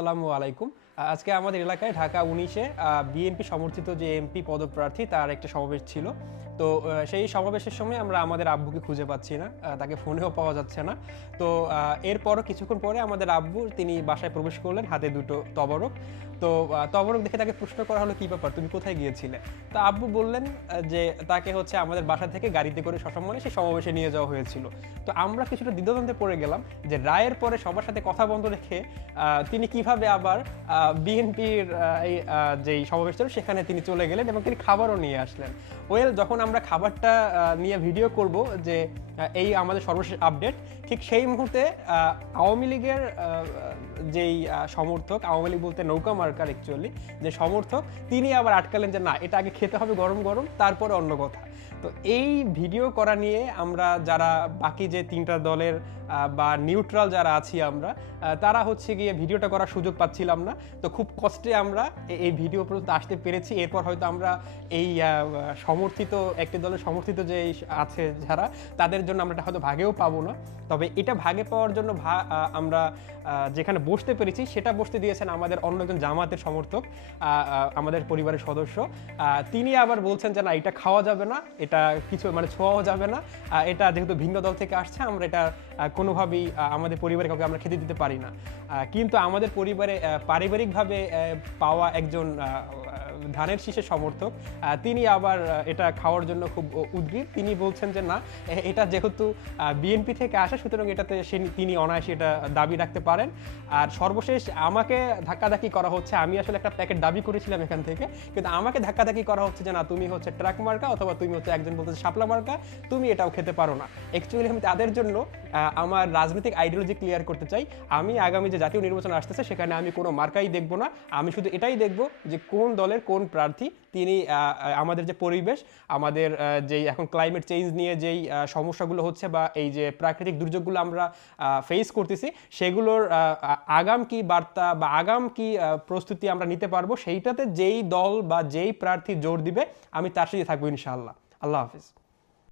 আসসালামু আলাইকুম। আজকে আমাদের এলাকায় ঢাকা ১৯-এ বিএনপি সমর্থিত যে এমপি পদপ্রার্থী তার একটা সমাবেশ ছিল। তো সেই সমাবেশের সময় আমরা আমাদের আব্বুকে খুঁজে পাচ্ছি না। তাকে ফোনেও পাওয়া যাচ্ছে না। তো এরপরও কিছুক্ষণ পরে আমাদের আব্বু তিনি বাসায় প্রবেশ করলেন, হাতে দুটো তবরক। তো তবরক দেখে তাকে প্রশ্ন করা হলো, "কি ব্যাপার? তুমি কোথায় গিয়েছিলে?" তো আব্বু বললেন যে তাকে হচ্ছে আমাদের বাসা থেকে গাড়িতে করে সসম্মানে সেই সমাবেশে নিয়ে যাওয়া হয়েছিল। তো আমরা কিছুটা দ্বিধাদ্বন্দ্বে পড়ে গেলাম যে রায়ের পরে সবার সাথে কথা বন্ধ রেখে তিনি কিভাবে আবার বিএনপির এই যেই সমাবেশ ছিল সেখানে তিনি চলে গেলেন এবং তিনি খাবারও নিয়ে আসলেন। ওয়েল, যখন আমরা খাবারটা নিয়ে ভিডিও করব যে এই আমাদের সর্বশেষ আপডেট, ঠিক সেই মুহূর্তে আওয়ামী লীগের যেই সমর্থক, আওয়ামী লীগ বলতে নৌকা মার্কার অ্যাকচুয়ালি যে সমর্থক, তিনি আবার আটকালেন যে না, এটা আগে খেতে হবে গরম গরম, তারপরে অন্য কথা। তো এই ভিডিও করা নিয়ে আমরা যারা বাকি যে তিনটা দলের বা নিউট্রাল যারা আছি আমরা, তারা হচ্ছে গিয়ে ভিডিওটা করার সুযোগ পাচ্ছিলাম না। তো খুব কষ্টে আমরা এই ভিডিও পর্যন্ত আসতে পেরেছি। এরপর হয়তো আমরা এই সমর্থিত একটি দলের সমর্থিত যে আছে যারা, তাদের জন্য আমরা এটা হয়তো ভাগেও পাবো না। তবে এটা ভাগে পাওয়ার জন্য আমরা যেখানে বসতে পেরেছি সেটা বসতে দিয়েছেন আমাদের অন্য একজন জামাতের সমর্থক, আমাদের পরিবারের সদস্য। তিনি আবার বলছেন যে না, এটা খাওয়া যাবে না, এটা কিছু মানে ছোঁয়াও যাবে না, এটা যেহেতু ভিন্ন দল থেকে আসছে, আমরা এটা কোনোভাবেই আমাদের পরিবারে কাউকে আমরা খেতে দিতে পারি না। কিন্তু আমাদের পরিবারে পারিবারিকভাবে পাওয়া একজন ধানের শীষের সমর্থক, তিনি আবার এটা খাওয়ার জন্য খুব উদ্গ্রীব। তিনি বলছেন যে না, এটা যেহেতু বিএনপি থেকে আসে, সুতরাং এটাতে তিনি অনায়াসে এটা দাবি রাখতে পারেন। আর সর্বশেষ আমাকে ধাক্কাধাক্কি করা হচ্ছে। আমি আসলে একটা প্যাকেট দাবি করেছিলাম এখান থেকে, কিন্তু আমাকে ধাক্কাধাক্কি করা হচ্ছে যে না, তুমি হচ্ছে ট্রাক মার্কা, অথবা তুমি হচ্ছে একজন বলতেছে শাপলা মার্কা, তুমি এটাও খেতে পারো না। অ্যাকচুয়ালি আমি তাদের জন্য আমার রাজনৈতিক আইডিওলজি ক্লিয়ার করতে চাই। আমি আগামী যে জাতীয় নির্বাচন আসতেছে সেখানে আমি কোনো মার্কাই দেখব না। আমি শুধু এটাই দেখব যে কোন দলের কোন প্রার্থী তিনি আমাদের যে পরিবেশ, আমাদের যেই এখন ক্লাইমেট চেঞ্জ নিয়ে যেই সমস্যাগুলো হচ্ছে বা এই যে প্রাকৃতিক দুর্যোগগুলো আমরা ফেস করতেছি, সেগুলোর আগাম কি বার্তা বা আগাম কি প্রস্তুতি আমরা নিতে পারবো, সেইটাতে যেই দল বা যেই প্রার্থী জোর দিবে আমি তার সাথে থাকবো ইনশাআল্লাহ। আল্লাহ হাফিজ।